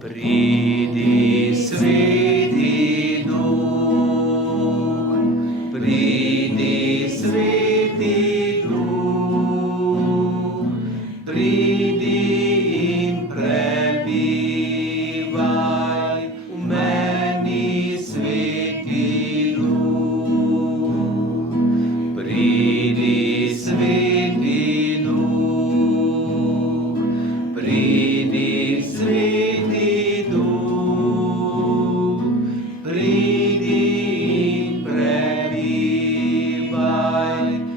Pridi, Sveti Duh, pridi, Sveti Duh, pridi in prebivaj v meni, Sveti Duh. Pridi, Sveti Duh, pridi, Sveti Duh, pridi in prebivaj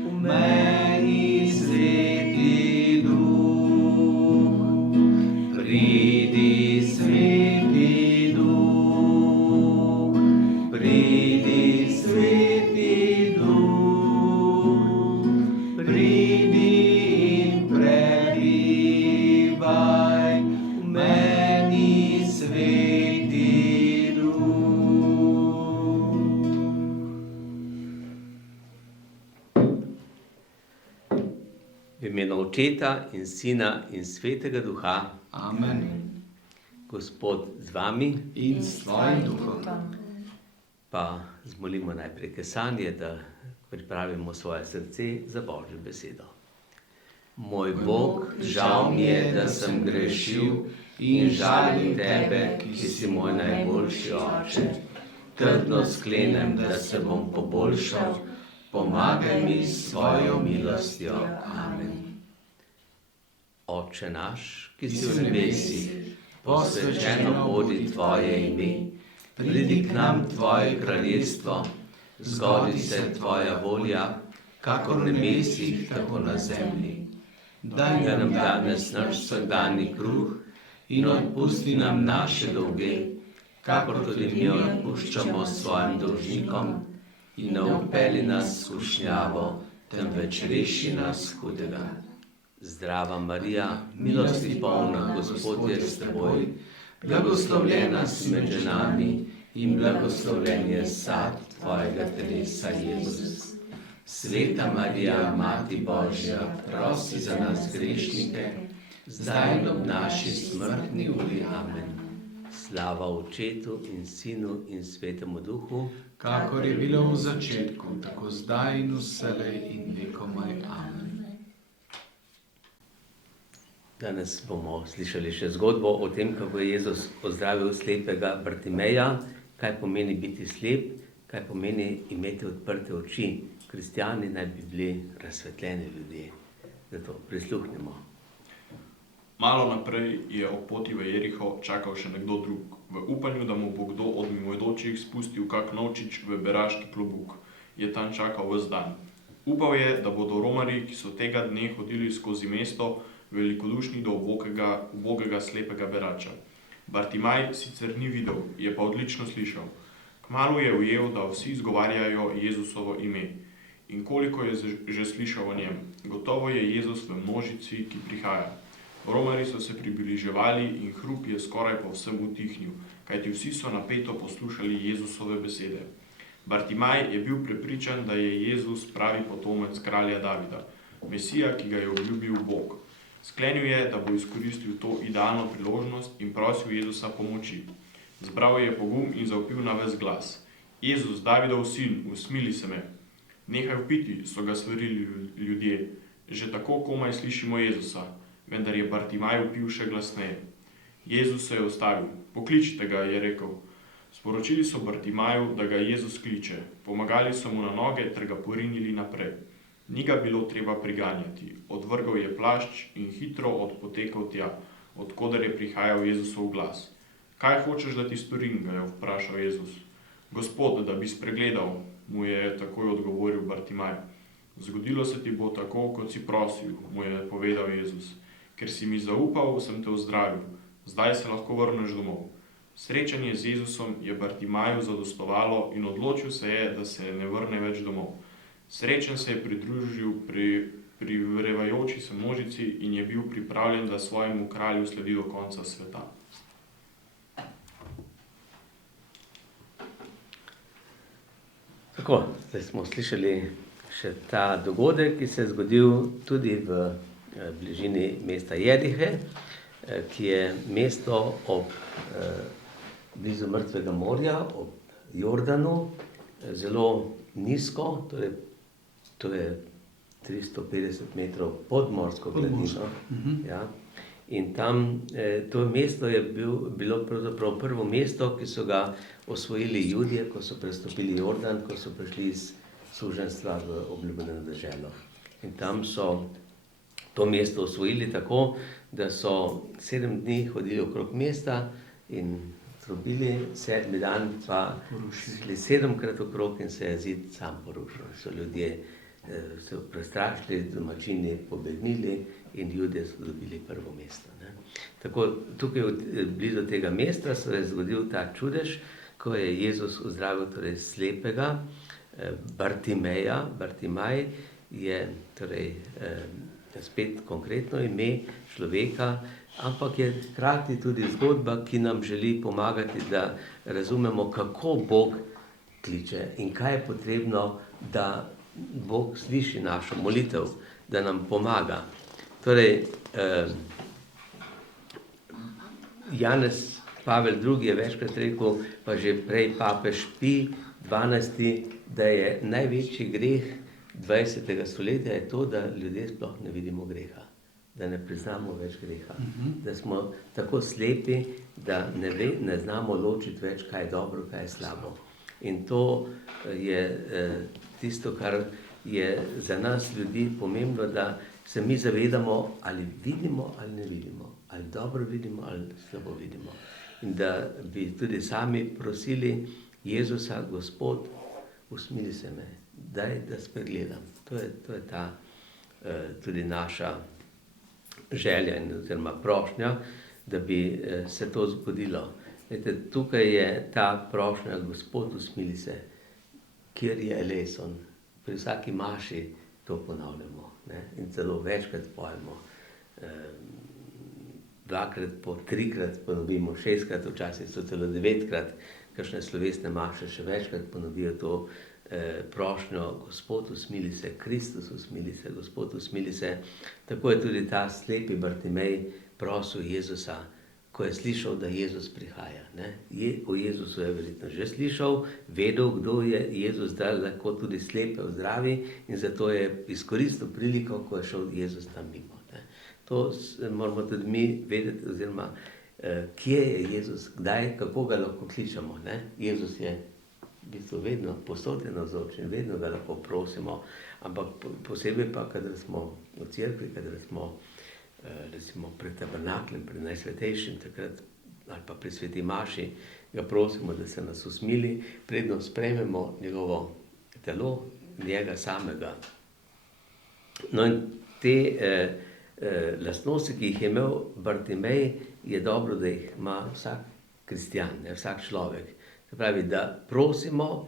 v meni, Sveti Duh. Pridi, Sveti Duh, pridi, Sveti Duh, pridi in prebivaj v meni, Sveti Duh. V imenu Očeta in Sina in Svetega Duha, Amen. Gospod z vami, In s tvojim duhom. pa zmolimo najprej kesanje, da pripravimo svoje srce za Božjo besedo. Moj Bog, žal mi je, da sem grešil in žalim tebe, ki si moj najboljši oče. Trdno sklenem, da se bom poboljšal, pomagaj mi s svojo milostjo. Amen. Oče naš, ki si v nebesih, posvečeno bodi tvoje ime, pridi k nam tvoje kraljestvo, zgodi se tvoja volja, kakor v nebesih, tako na zemlji. Daj nam danes naš vsakdanji kruh in odpusti nam naše dolge, kakor tudi mi odpuščamo svojim dolžnikom, in ne vpelji nas v skušnjavo, temveč reši nas hudega. Zdrava Marija, milosti polna, Gospod je s teboj, blagoslovljena si med ženami in blagoslovljen je sad tvojega telesa, Jezus. Sveta Marija, Mati Božja, prosi za nas grešnike, zdaj in ob naši smrtni uri. Amen. Slava Očetu in Sinu in Svetemu Duhu, Kakor je bilo v začetku, tako zdaj in vselej in vekomaj. Amen. danes bomo slišali še zgodbo o tem, kako je Jezus pozdravil slepega Bartimeja, kaj pomeni biti slep, kaj pomeni imeti odprte oči. Kristjani naj bi bili razsvetljeni ljudje. Zato prisluhnimo. Malo naprej je ob poti v Jeriho čakal še nekdo drug, v upanju, da mu bo kdo od mimoidočih spustil kak novčič v beraški klobuk. Je tam čakal ves dan. Upal je, da bodo romarji, ki so tega dne hodili skozi mesto, velikodušni do ubogega slepega berača. Bartimaj sicer ni videl, je pa odlično slišal. Kmalu je ujel, da vsi izgovarjajo Jezusovo ime. In koliko je že slišal o njem? Gotovo je Jezus v množici, ki prihaja. Romarji so se približevali in hrup je skoraj povsem utihnil, kajti vsi so napeto poslušali Jezusove besede. Bartimaj je bil prepričan, da je Jezus pravi potomec kralja Davida, Mesija, ki ga je obljubil Bog. Sklenil je, da bo izkoristil to idealno priložnost in prosil Jezusa pomoči. Zbral je pogum in zavpil na ves glas: Jezus, Davidov sin, usmili se me. Nehaj vpiti, so ga svarili ljudje. Že tako komaj slišimo Jezusa. Vendar je Bartimaj vpil še glasneje. Jezus se je ustavil. Pokličite ga, je rekel. Sporočili so Bartimaju, da ga Jezus kliče. Pomagali so mu na noge ter ga porinili naprej. Ni ga bilo treba priganjati. Odvrgal je plašč in hitro odpotekal tja, od koder je prihajal Jezusov glas. Kaj hočeš, da ti storim, ga je vprašal Jezus. Gospod, da bi spregledal, mu je takoj odgovoril Bartimaj. Zgodilo se ti bo tako, kot si prosil, mu je povedal Jezus. Ker si mi zaupal, sem te ozdravil. Zdaj se lahko vrneš domov. Srečanje z Jezusom je Bartimaju zadostovalo in odločil se je, da se ne vrne več domov. Srečen se je pridružil pri vrevajoči se množici in je bil pripravljen, da svojemu kralju sledi do konca sveta. Tako, zdaj smo slišali še ta dogodek, ki se je zgodil tudi v bližini mesta Jerihe, ki je mesto blizu Mrtvega morja, ob Jordanu, zelo nizko, torej to je 350 metrov pod morsko gladino. Ja. In tam, to mesto je bilo pravzaprav prvo mesto, ki so ga osvojili Judje, ko so prestopili Jordan, ko so prišli iz suženjstva v obljubljeno deželo. In tam so to mesto osvojili tako, da so 7 dni hodili okrog mesta in trobili, 7. dan pa šli 7-krat okrog in se je zid sam porušil. So ljudje se prestrašili, domačini pobegnili in Judje so dobili prvo mesto. Ne. Tako, tukaj blizu tega mesta se je zgodil ta čudež, ko je Jezus ozdravil torej slepega Bartimeja. Bartimaj je torej spet konkretno ime človeka, ampak je hkrati tudi zgodba, ki nam želi pomagati, da razumemo, kako Bog kliče in kaj je potrebno, da Bog sliši našo molitev, da nam pomaga. Torej, Janez Pavel II. Je večkrat rekel, pa že prej papež Pij XII., da je največji greh 20. stoletja je to, da ljudje sploh ne vidimo greha, da ne priznamo več greha, da smo tako slepi, da ne znamo ločiti več, kaj je dobro, kaj je slabo. In to je tisto, kar je za nas ljudi pomembno, da se mi zavedamo, ali vidimo ali ne vidimo, ali dobro vidimo ali slabo vidimo. In da bi tudi sami prosili Jezusa, Gospod, usmili se me, daj, da spregledam. To je ta tudi naša želja oziroma prošnja, da bi se to zgodilo. Vete, tukaj je ta prošnja, Gospod, usmili se, kjer je eleison. Pri vsaki maši to ponavljamo, ne? In celo večkrat pojemo. 2-krat, 3-krat ponovimo, 6-krat, včasih so celo 9-krat, kakšne slovesne maše še večkrat ponovijo to prošnjo, Gospod, usmili se, Kristus, usmili se, Gospod, usmili se. Tako je tudi ta slepi Bartimej prosil Jezusa, ko je slišal, da Jezus prihaja. Ne? O Jezusu je verjetno že slišal, vedel, kdo je Jezus, da lahko tudi slepe ozdravi, in zato je izkoristil priliko, ko je šel Jezus tam mimo. Ne? To moramo tudi mi vedeti, oziroma kje je Jezus, kdaj, kako ga lahko kličemo. Ne? Jezus je v bistvu vedno posod je navzočen, vedno ga lahko prosimo, ampak posebej pa, kadar smo v cerkvi, kadar smo recimo pred tabernakljem, pred Najsvetejšim takrat, ali pa pri sveti maši, ga prosimo, da se nas usmili, predno sprejmemo njegovo telo, njega samega. No in te lastnosti, ki jih je imel Bartimej, je dobro, da jih ima vsak kristjan, vsak človek. Se pravi, da prosimo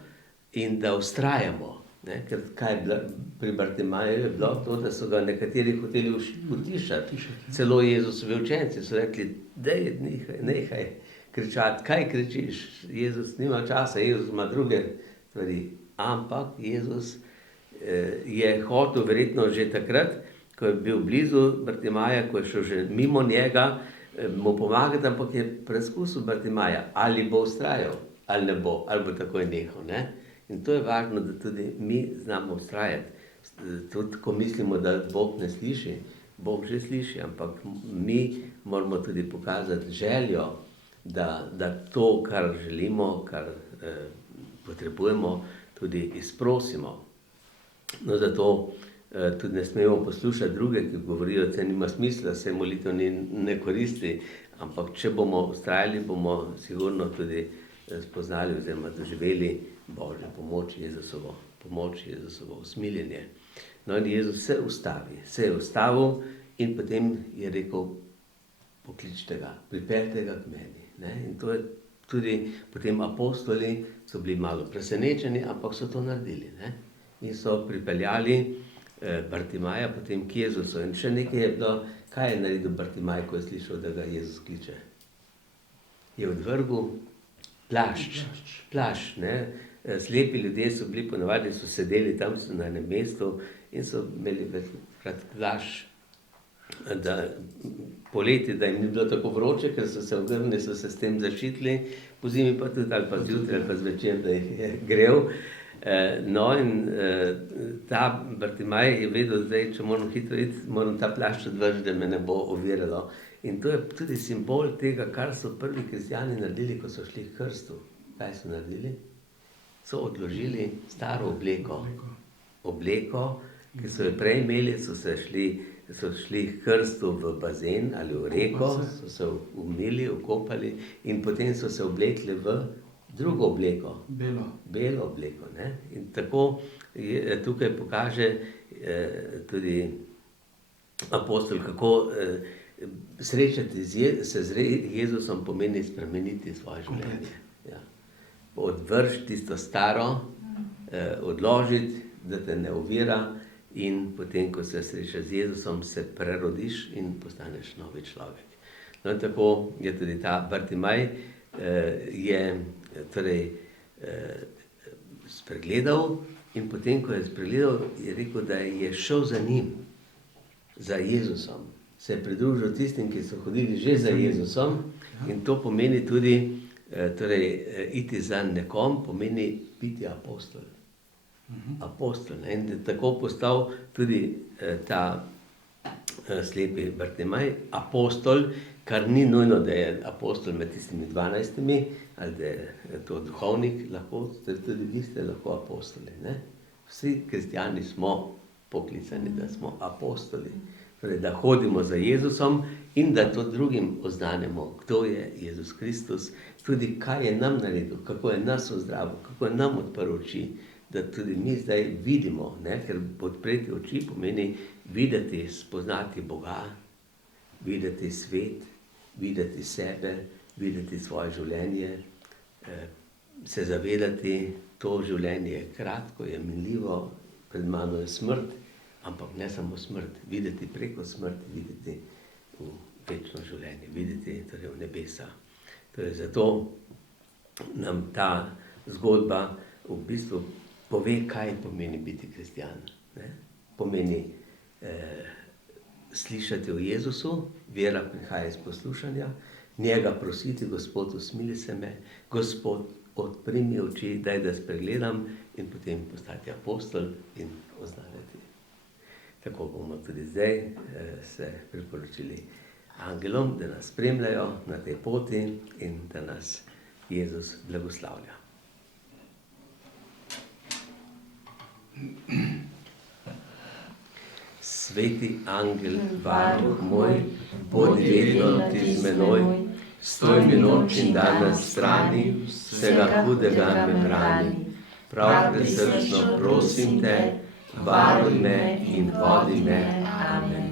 in da vztrajamo. Ne? Ker kaj je pri Bartimaju je bilo to, da so ga nekateri hoteli utišati. Celo Jezusovi učenci so rekli, daj, nehaj kričati, kaj kričiš? Jezus nima časa, Jezus ima druge stvari. Ampak Jezus je hotel verjetno že takrat, ko je bil blizu Bartimaja, ko je šel že mimo njega, mu pomagati, ampak je preizkusil Bartimaja, ali bo vztrajal, ali ne bo, ali bo takoj nehal. Ne? In to je važno, da tudi mi znamo vztrajati. Tudi ko mislimo, da Bog ne sliši, Bog že sliši, ampak mi moramo tudi pokazati željo, da to, kar želimo, kar potrebujemo, tudi izprosimo. No, zato tudi ne smemo poslušati druge, ki govorijo, da nima smisla, se molitev ne koristi, ampak če bomo vztrajali, bomo sigurno tudi spoznali oziroma doživeli Božjo pomoč, Jezusovo usmiljenje. No in Jezus se je ustavil in potem je rekel, pokličite ga, pripeljte ga k meni. Ne? In to je tudi potem apostoli so bili malo presenečeni, ampak so to naredili. Ne? In so pripeljali Bartimaja potem k Jezusu. In še nekaj je bilo, kaj je naredil Bartimaj, ko je slišal, da ga Jezus kliče. Je odvrgel plašč, ne. Slepi ljudje so bili ponavadi, so sedeli tam na enem mestu in so imeli večkrat plašč da poleti, da jim ni bilo tako vroče, ker so se ogrnili, so se s tem zaščitili, po zimi pa tudi ali pa zjutraj ali pa zvečer, da jih je grel. No in ta Bartimaj je vedel, zdaj, če moram hitro iti, moram ta plašč odvrči, da me ne bo oviralo. In to je tudi simbol tega, kar so prvi kristjani naredili, ko so šli k krstu. Kaj so naredili? So odložili staro obleko, ki so jo prej imeli, so šli k krstu v bazen ali v reko, so se umili, okopali in potem so se oblekli v drugo obleko. Belo obleko. Ne? In tako tukaj pokaže tudi apostol, kako srečati se z Jezusom pomeni spremeniti svoje življenje. Ja. Odvrči tisto staro, odložiti, da te ne ovira, in potem, ko se srečaš z Jezusom, se prerodiš in postaneš novi človek. No, in tako je tudi ta Bartimaj spregledal, in potem, ko je spregledal, je rekel, da je šel za njim, za Jezusom. Se je pridružil tistim, ki so hodili že za Jezusom, in to pomeni tudi, iti za nekom pomeni biti apostol. Apostol. In je tako postal tudi ta slepi Bartimaj apostol, kar ni nujno, da je apostol med tistimi 12, ali da je to duhovnik, lahko tudi vi ste lahko apostoli. Ne? Vsi kristjani smo poklicani, da smo apostoli. Torej, da hodimo za Jezusom in da to drugim oznanemo, kdo je Jezus Kristus, tudi kaj je nam naredil, kako je nas ozdravil, kako je nam odprl oči, da tudi mi zdaj vidimo, ne? Ker odpreti oči pomeni videti, spoznati Boga, videti svet, videti sebe, videti svoje življenje, se zavedati, to življenje je kratko, je minljivo, pred mano je smrt, ampak ne samo smrt, videti preko smrti, videti v večno življenje, videti torej v nebesa. Torej, zato nam ta zgodba v bistvu pove, kaj pomeni biti kristjan. Ne? Pomeni slišati o Jezusu, vera prihaja iz poslušanja, njega prositi, Gospod, usmili se me, Gospod, odpri mi oči, daj, da spregledam, in potem postati apostol in oznanjati. Tako bomo tudi zdaj se priporočili angelom, da nas spremljajo na tej poti in da nas Jezus blagoslavlja. Sveti angel, varuh moj, bodi vedno ti z menoj, stoj mi noč in dan na strani, vsega hudega me brani. Prav presrčno prosim te, varuj me in vodi me. Amen.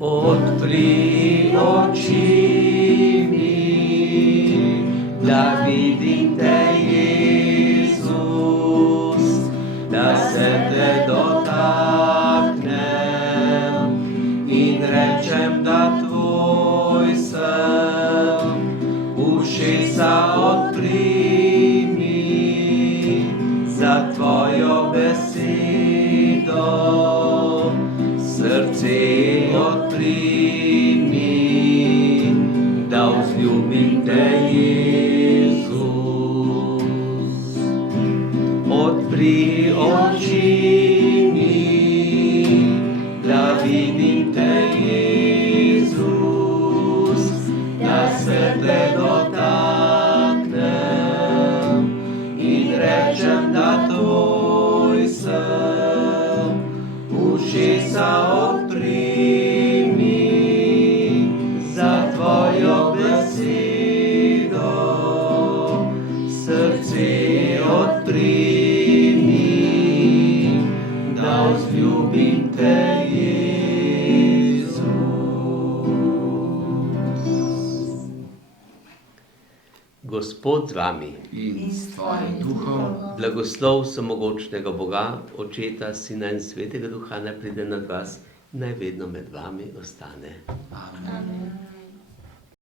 Odpri oči mi, da vidim te, Jezus, da se te dotaknem in rečem, da tvoj sem. Ušesa odpri mi za tvojo besedo, srce odpri mi, da vzljubim te, Jezus. Odpri oči mi, da vidim te, Jezus, da se te dotaknem in rečem, da tvoj sem. Ušesa odpri mi za tvojo besedo, srce odpri mi, da vzljubim te, Jezus. Gospod z vami In s tvojim duhom, blagoslov vsemogočnega Boga, Očeta, Sina in Svetega Duha, naj pride nad vas, naj vedno med vami ostane. amen.